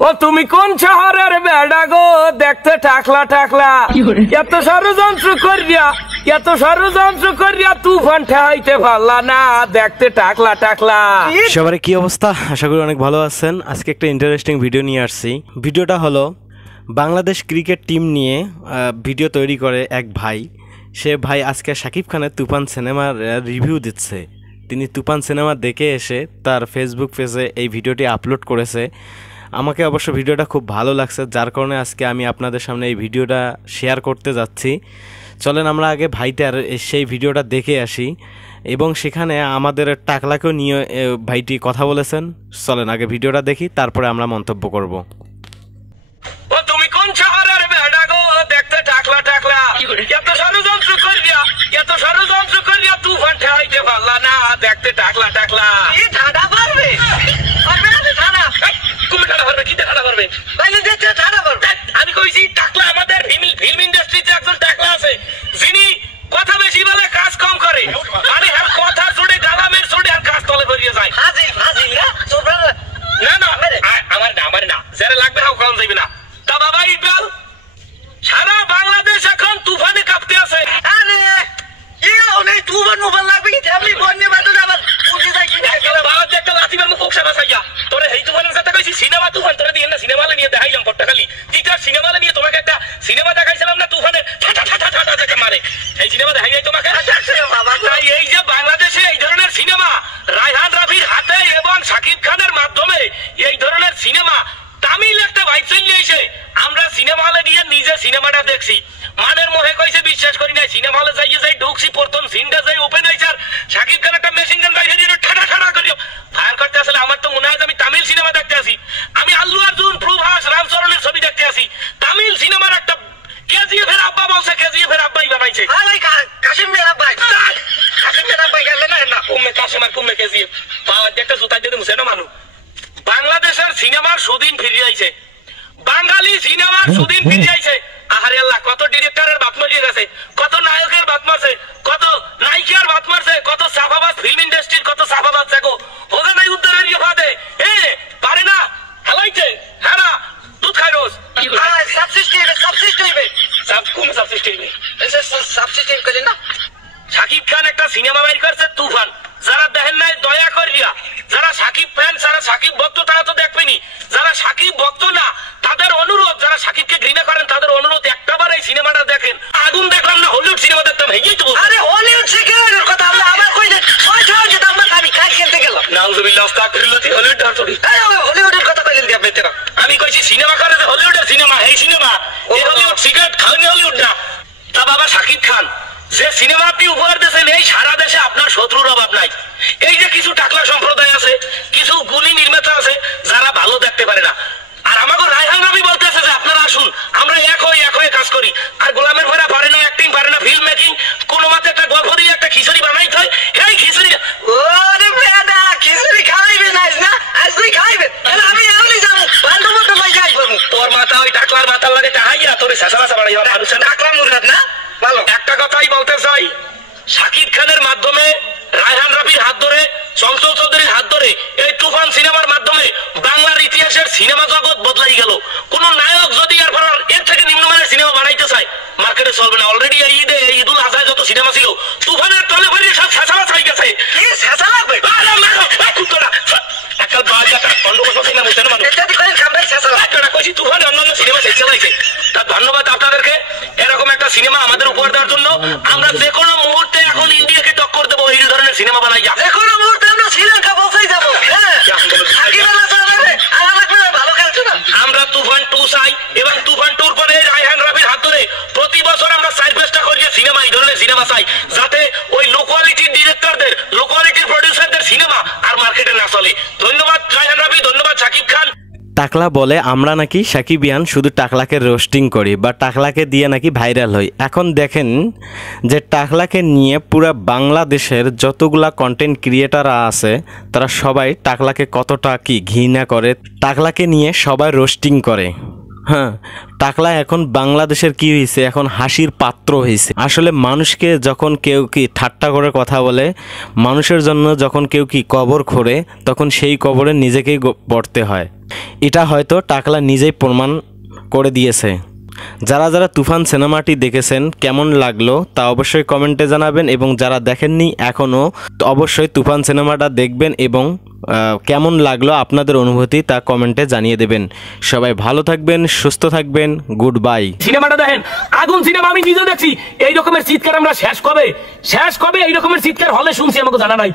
ও তুমি কোন শহরের বেড়া গো, দেখতে টাকলা টাকলা, এত ষড়যন্ত্র করিয়া তুফান ঠেহাইতে পারলা না, দেখতে টাকলা টাকলা। সবার কি অবস্থা? আশা করি অনেক ভালো আছেন। আজকে একটা ইন্টারেস্টিং ভিডিও নিয়ে আসছি। ভিডিওটা হলো বাংলাদেশ ক্রিকেট টিম নিয়ে ভিডিও তৈরি করে এক ভাই। সে ভাই আজকে শাকিব খানের তুফান সিনেমার রিভিউ দিচ্ছে। তিনি তুফান সিনেমা দেখে এসে তার ফেসবুক পেজে এই ভিডিওটি আপলোড করেছে। আমাকে অবশ্য ভিডিওটা খুব ভালো লাগছে, যার কারণে আজকে আমি আপনাদের সামনে এই ভিডিওটা শেয়ার করতে যাচ্ছি। চলেন আমরা আগে ভাইটার সেই ভিডিওটা দেখে আসি, এবং সেখানে আমাদের টাকলাকেও নিয়ে ভাইটি কথা বলেছেন। চলেন আগে ভিডিওটা দেখি, তারপরে আমরা মন্তব্য করব। ও তুমি কোন শহরের বেড়া গো, দেখতে টাকলা টাকলা, এত ষড়যন্ত্র করিয়া তুফান ঠেহাইতে পারলা না, দেখতে টাকলা টাকলা। আমি কইছি টাকলা, আমাদের ফিল্ম ইন্ডাস্ট্রিতে একজন টাকলা আছে যিনি কথা বেশি বলে কাজ কম করে, মানে কথা জুড়ে গালামের জুড়ে আর কাজ তলে ভরিয়ে যায়। না আমার না যারা লাগবে হাও কম যাইবে না। তা বাবা ইকবাল, সারা বাংলাদেশ এখন তুফানে কাঁপতে আছে। তুফান মুফান লাগবে কি? আপনি বন্যে বাদ যাবেন বাবা একটা লাথিবার মুখ সাবা সাইয়া তোরে এই তুফানের কথা কইছি। সিনেমা তুফান তোরে দিয়ে না সিনেমা নিয়ে দেখাইলাম পট্টাখালি টিটার সিনেমা নিয়ে তোমাকে একটা সিনেমা দেখাইছিলাম না, তুফানের ঠাটা ঠাটা ঠাটা দেখে মারে। এই সিনেমা দেখাই নাই তোমাকে? তাই এই যে বাংলাদেশে এই ধরনের সিনেমা রায়হান রাফির হাতে এবং শাকিব খানের মাধ্যমে এই ধরনের সিনেমা তামিল একটা ভাইব চলে এসে আমরা সিনেমা হলে গিয়ে নিজে সিনেমাটা দেখছি। মানের মোহে কইছে বিশ্বাস করি নাই। সিনেমা হলে যাই ঢুকছি, প্রথম সিনটা যাই ওপেন হয়েছে আর শাকিব খান একটা মেশিন গান বাইরে দিয়ে ঠাটা ঠাটা করিও ফায়ার করতে আসলে আমার তো মনে হয় আমি তামিল সিনেমা দেখতে আসি। আমি আল্লু অর্জুন, প্রভাস, রামচরণের ছবি দেখতে আসি। তামিল সিনেমার একটা কেজিএফ এর আব্বা বলছে, কেজিএফ এর আব্বাই বানাইছে। কাশিম মেরা ভাই, কাশিম মেরা ভাই গেলে না কুম্মে কাশিম আর কুম্মে কেজিএফ পাওয়ার একটা জুতা দিয়ে মুছে না মানুষ। বাংলাদেশের সিনেমার সুদিন ফিরে আইছে, বাঙালি সিনেমার সুদিন ফিরে আইছে। আহারে আল্লাহ, কত ডিরেক্টরের বাত মারিয়ে গেছে, কত নায়কের বাত মারছে, কত নায়িকার বাত মারছে, কত সাফাবাজ ফিল্ম ইন্ডাস্ট্রির কত সাফাবাজ দেখো ওদের নাই উদ্ধারের ইয়ে ফাদে পারে না হেলাইতে। হ্যাঁ না দুধ খাই রোজ শাকিব খান একটা সিনেমা বাইর করছে তুফান। যারা দেখেন নাই দয়া করিয়া, যারা শাকিব ফ্যান, যারা শাকিব ভক্ত তারা তো দেখবেনি। যারা শাকিব ভক্ত না তাদের অনুরোধ, যারা শাকিবকে ঘৃণা করেন তাদের অনুরোধ একটাবার এই সিনেমাটা দেখেন। আগুন দেখলাম না, হলিউড সিনেমা দেখতাম। হেই তো আরে হলিউড সিনেমার কথা আমরা আবার কই যে আমি কাজ খেলতে গেলাম। নাউজুবিল্লাহ, আস্তাগফিরুল্লাহ, হলিউড ধরছড়ি হলিউডের কথা কইলেন কি আপনি? আমি কইছি সিনেমা করে যে হলিউডের সিনেমা, এই সিনেমা এই হলিউড সিগারেট খাওয়ানি হলিউড না। তা বাবা শাকিব খান যে সিনেমা আপনি উপহার দিয়েছেন, এই সারা দেশে আপনার শত্রুর অভাব নাই। এই যে কিছু টাকলা সম্প্রদায় আছে, কিছু গুলি নির্মাতা আছে যারা ভালো দেখতে পারে না, আর আমাকে রায়হান রাফি বলতেছে যে আপনারা আসুন আমরা এক হয়ে কাজ করি। আর গোলামের ভরা পারে না, অ্যাক্টিং পারে না, ফিল্ম মেকিং, কোন মতে একটা গল্প দিয়ে একটা খিচুড়ি বানাইতে হয়। এই খিচুড়ি ওরে বেদা খিচুড়ি খাইবে না আজ তুই খাইবে, আমি এমনি যাব বান্ধব তো ভাই যাই করব। তোর মাথা ওই টাকলার মাথার লাগে টাহাইয়া তোরে সাসালা বানাইবা মানুষ টাকলা মুরাদ না ভালো। একটা কথাই বলতে চাই, শাকিব খানের মাধ্যমে, রায়হান রাফির হাত ধরে, চঞ্চল চৌধুরীর হাত ধরে এই তুফান সিনেমার মাধ্যমে বাংলার ইতিহাসের সিনেমা জগৎ বদলাই গেল। কোন নায়ক যদি এর থেকে নিম্নমানের সিনেমা বানাইতে চায় মার্কেটে চলবে না। অলরেডি এই ঈদে ঈদুল আজহায় যত সিনেমা ছিল তুফানের তলে ভরিয়ে সব ছেঁচালা চাই গেছে। ধন্যবাদ আপনাদেরকে এরকম একটা সিনেমা আমাদের উপহার দেওয়ার জন্য। আমরা যে কোনো মুহূর্তে এখন ইন্ডিয়াকে টক্কর দেবো এই ধরনের সিনেমা বানাই। যে কোনো মুহূর্তে আমরা শ্রীলঙ্কা পৌঁছাই যাবো। আমরা তুফান 2 চাই, এবং তুফান 2 পরে রায়হান রাফির হাত ধরে প্রতি বছর আমরা 4-5টা করিয়ে সিনেমা, এই ধরনের সিনেমা চাই, যাতে ওই লো কোয়ালিটির ডিরেক্টরদের, লো কোয়ালিটির প্রডিউসারদের সিনেমা আর মার্কেটে না চলে। ধন্যবাদ রায়হান রাফি, ধন্যবাদ শাকিব খান। টাকলা বলে আমরা নাকি সাকিবিয়ান শুধু টাকলাকে রোস্টিং করি বা টাকলাকে দিয়ে নাকি ভাইরাল হই। এখন দেখেন যে টাকলাকে নিয়ে পুরো বাংলাদেশের যতগুলা কন্টেন্ট ক্রিয়েটাররা আছে তারা সবাই টাকলাকে কতটা কি ঘৃণা করে, টাকলাকে নিয়ে সবাই রোস্টিং করে। হ্যাঁ, টাকলা এখন বাংলাদেশের কি হয়েছে, এখন হাসির পাত্র হয়েছে। আসলে মানুষকে যখন কেউ কি ঠাট্টা করে কথা বলে, মানুষের জন্য যখন কেউ কি কবর খোঁড়ে, তখন সেই কবরে নিজেকেই পড়তে হয়। এটা হয়তো টাকলা নিজেই প্রমাণ করে দিয়েছে। যারা যারা তুফান সিনেমাটি দেখেছেন কেমন লাগলো তা অবশ্যই কমেন্টে জানাবেন, এবং যারা দেখেননি এখনও অবশ্যই তুফান সিনেমাটা দেখবেন এবং কেমন লাগলো আপনাদের অনুভূতি তা কমেন্টে জানিয়ে দেবেন। সবাই ভালো থাকবেন, সুস্থ থাকবেন, গুড বাই। সিনেমাটা দেখেন, আগুন সিনেমা, আমি নিজে দেখছি। এই রকমের চিৎকার আমরা শেষ কবে এই রকমের চিৎকার হলে শুনছি আমাকে জানা নাই।